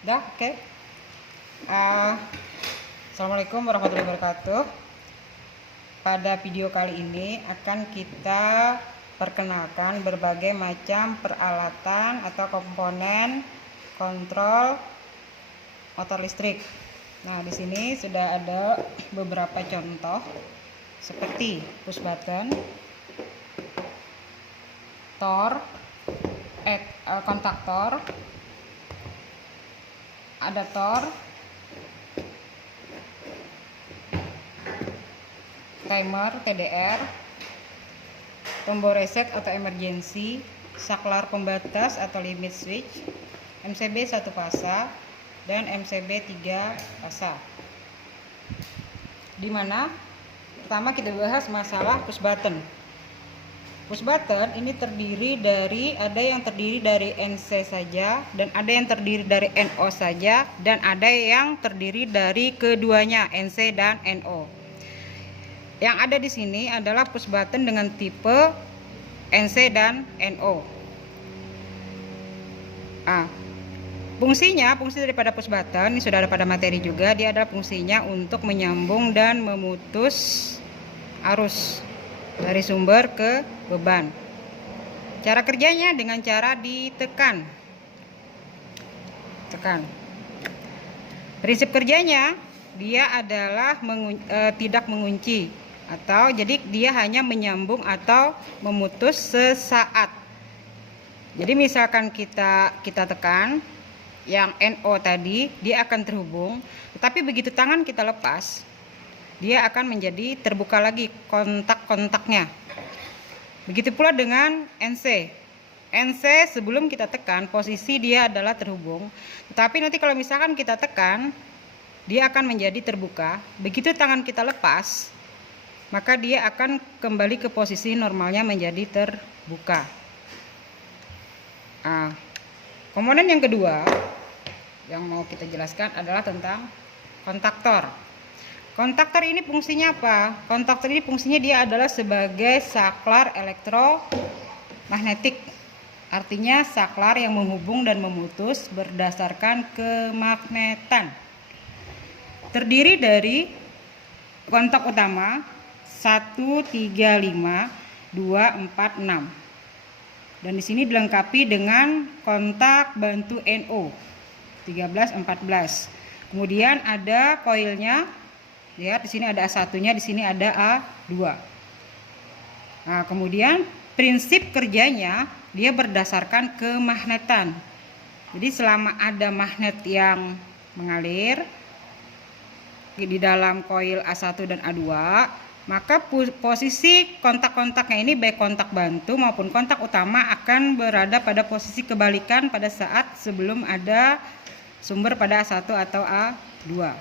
Dah, oke. Assalamualaikum warahmatullahi wabarakatuh. Pada video kali ini akan kita perkenalkan berbagai macam peralatan atau komponen kontrol motor listrik. Nah, di sini sudah ada beberapa contoh seperti push button, kontaktor, adaptor, timer TDR, tombol reset atau emergency, saklar pembatas atau limit switch, MCB 1 fasa dan MCB 3 fasa. Dimana pertama kita bahas masalah push button. Push button ini ada yang terdiri dari NC saja, dan ada yang terdiri dari NO saja, dan ada yang terdiri dari keduanya, NC dan NO. Yang ada di sini adalah push button dengan tipe NC dan NO. Fungsi daripada push button ini sudah ada pada materi juga. Dia adalah fungsinya untuk menyambung dan memutus arus dari sumber ke beban. Cara kerjanya dengan cara ditekan. Prinsip kerjanya dia adalah tidak mengunci, atau jadi dia hanya menyambung atau memutus sesaat. Jadi misalkan kita tekan yang NO tadi, dia akan terhubung, tetapi begitu tangan kita lepas, dia akan menjadi terbuka lagi kontak-kontaknya. Begitu pula dengan NC. NC sebelum kita tekan, posisi dia adalah terhubung, tetapi nanti kalau misalkan kita tekan, dia akan menjadi terbuka. Begitu tangan kita lepas, maka dia akan kembali ke posisi normalnya menjadi terbuka. Komponen yang kedua yang mau kita jelaskan adalah tentang kontaktor. Kontaktor ini fungsinya apa? Kontaktor ini fungsinya dia adalah sebagai saklar elektromagnetik. Artinya saklar yang menghubung dan memutus berdasarkan kemagnetan. Terdiri dari kontak utama 1, 3, 5, 2, 4, 6. Dan di sini dilengkapi dengan kontak bantu NO 13, 14. Kemudian ada koilnya. Lihat di sini ada A1-nya, di sini ada A2. Nah, kemudian prinsip kerjanya dia berdasarkan kemagnetan. Jadi selama ada magnet yang mengalir di dalam koil A1 dan A2, maka posisi kontak-kontaknya ini baik kontak bantu maupun kontak utama akan berada pada posisi kebalikan pada saat sebelum ada sumber pada A1 atau A2.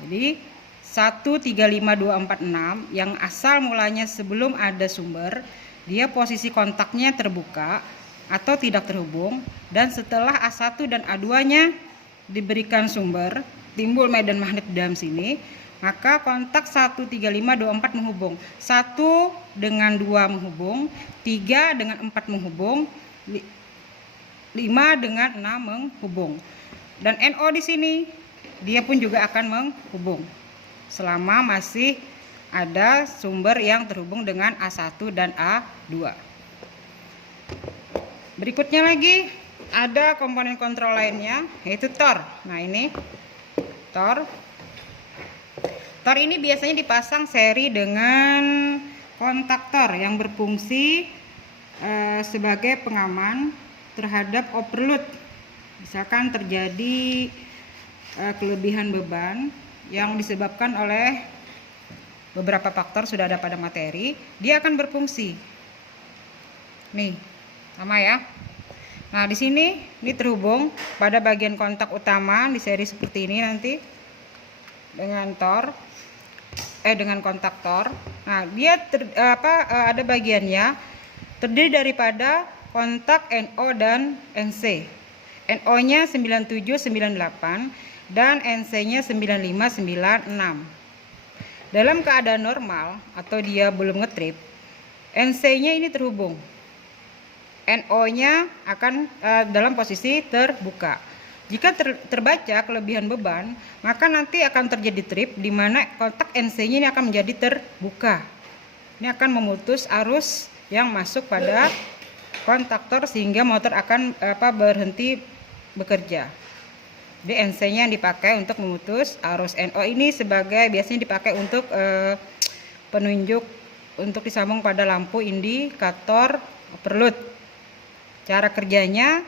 Jadi 1, 3, 5, 2, 4, 6 yang asal mulanya sebelum ada sumber, dia posisi kontaknya terbuka atau tidak terhubung, dan setelah A1 dan A2-nya diberikan sumber, timbul medan magnet di dalam sini, maka kontak 1, 3, 5, 2, 4 menghubung. 1 dengan 2 menghubung, 3 dengan 4 menghubung, 5 dengan 6 menghubung. Dan NO di sini dia pun juga akan menghubung selama masih ada sumber yang terhubung dengan A1 dan A2. Berikutnya lagi ada komponen kontrol lainnya, yaitu tor. Nah, ini tor. Tor ini biasanya dipasang seri dengan kontaktor yang berfungsi sebagai pengaman terhadap overload. Misalkan terjadi kelebihan beban yang disebabkan oleh beberapa faktor sudah ada pada materi, dia akan berfungsi. Nih, sama ya. Nah, di sini ini terhubung pada bagian kontak utama di seri seperti ini nanti dengan dengan kontaktor. Nah, dia ada bagiannya terdiri daripada kontak NO dan NC. NO-nya 97, 98 dan NC-nya 95, 96. Dalam keadaan normal atau dia belum ngetrip, NC-nya ini terhubung. NO-nya akan dalam posisi terbuka. Jika terbaca kelebihan beban, maka nanti akan terjadi trip di mana kontak NC-nya ini akan menjadi terbuka. Ini akan memutus arus yang masuk pada kontaktor sehingga motor akan berhenti bekerja. Jadi NC-nya yang dipakai untuk memutus arus. NO ini biasanya dipakai untuk penunjuk untuk disambung pada lampu indikator overload. Cara kerjanya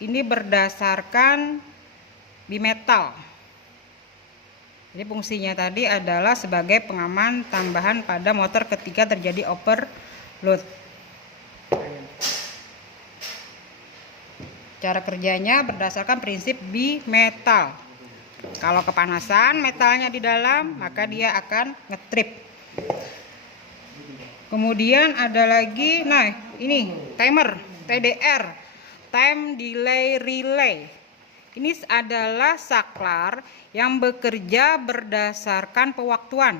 ini berdasarkan bimetal. Jadi fungsinya tadi adalah sebagai pengaman tambahan pada motor ketika terjadi overload. Cara kerjanya berdasarkan prinsip bimetal. Kalau kepanasan metalnya di dalam, maka dia akan ngetrip. Kemudian ada lagi, nah ini timer TDR, time delay relay. Ini adalah saklar yang bekerja berdasarkan pewaktuan.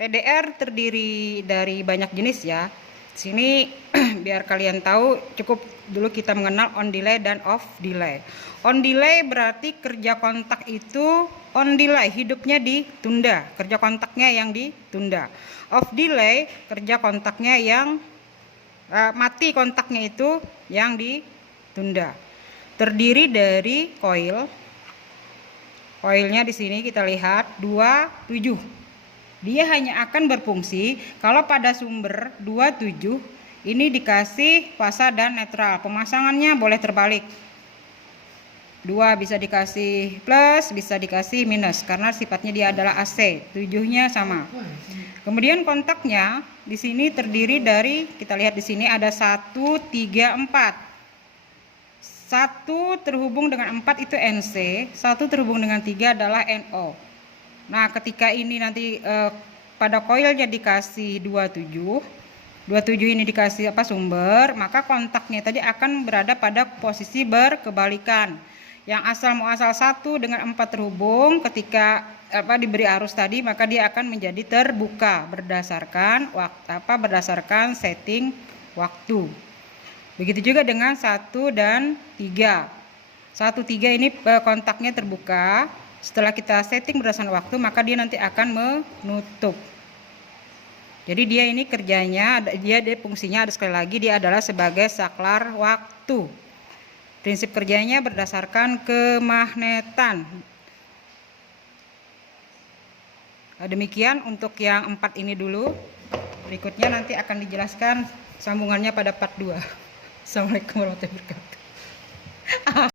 TDR terdiri dari banyak jenis ya. Sini biar kalian tahu, cukup dulu kita mengenal on delay dan off delay. On delay berarti kerja kontak itu on delay, hidupnya ditunda, kerja kontaknya yang ditunda. Off delay, kerja kontaknya yang mati, kontaknya itu yang ditunda. Terdiri dari koil. Koilnya di sini kita lihat 27. Dia hanya akan berfungsi kalau pada sumber 27 ini dikasih fasa dan netral. Pemasangannya boleh terbalik. 2 bisa dikasih plus, bisa dikasih minus karena sifatnya dia adalah AC. 7-nya sama. Kemudian kontaknya di sini terdiri dari, kita lihat di sini ada 1, 3, 4. 1 terhubung dengan 4 itu NC, 1 terhubung dengan 3 adalah NO. Nah, ketika ini nanti pada koilnya dikasih 27 ini dikasih sumber, maka kontaknya tadi akan berada pada posisi berkebalikan. Yang asal 1 dengan 4 terhubung, ketika diberi arus tadi, maka dia akan menjadi terbuka berdasarkan berdasarkan setting waktu. Begitu juga dengan 1 dan 3. 1, 3 ini kontaknya terbuka. Setelah kita setting berdasarkan waktu, maka dia nanti akan menutup. Jadi dia ini kerjanya, dia fungsinya sekali lagi dia adalah sebagai saklar waktu. Prinsip kerjanya berdasarkan kemagnetan. Demikian untuk yang 4 ini dulu. Berikutnya nanti akan dijelaskan sambungannya pada part 2. Assalamualaikum warahmatullahi wabarakatuh.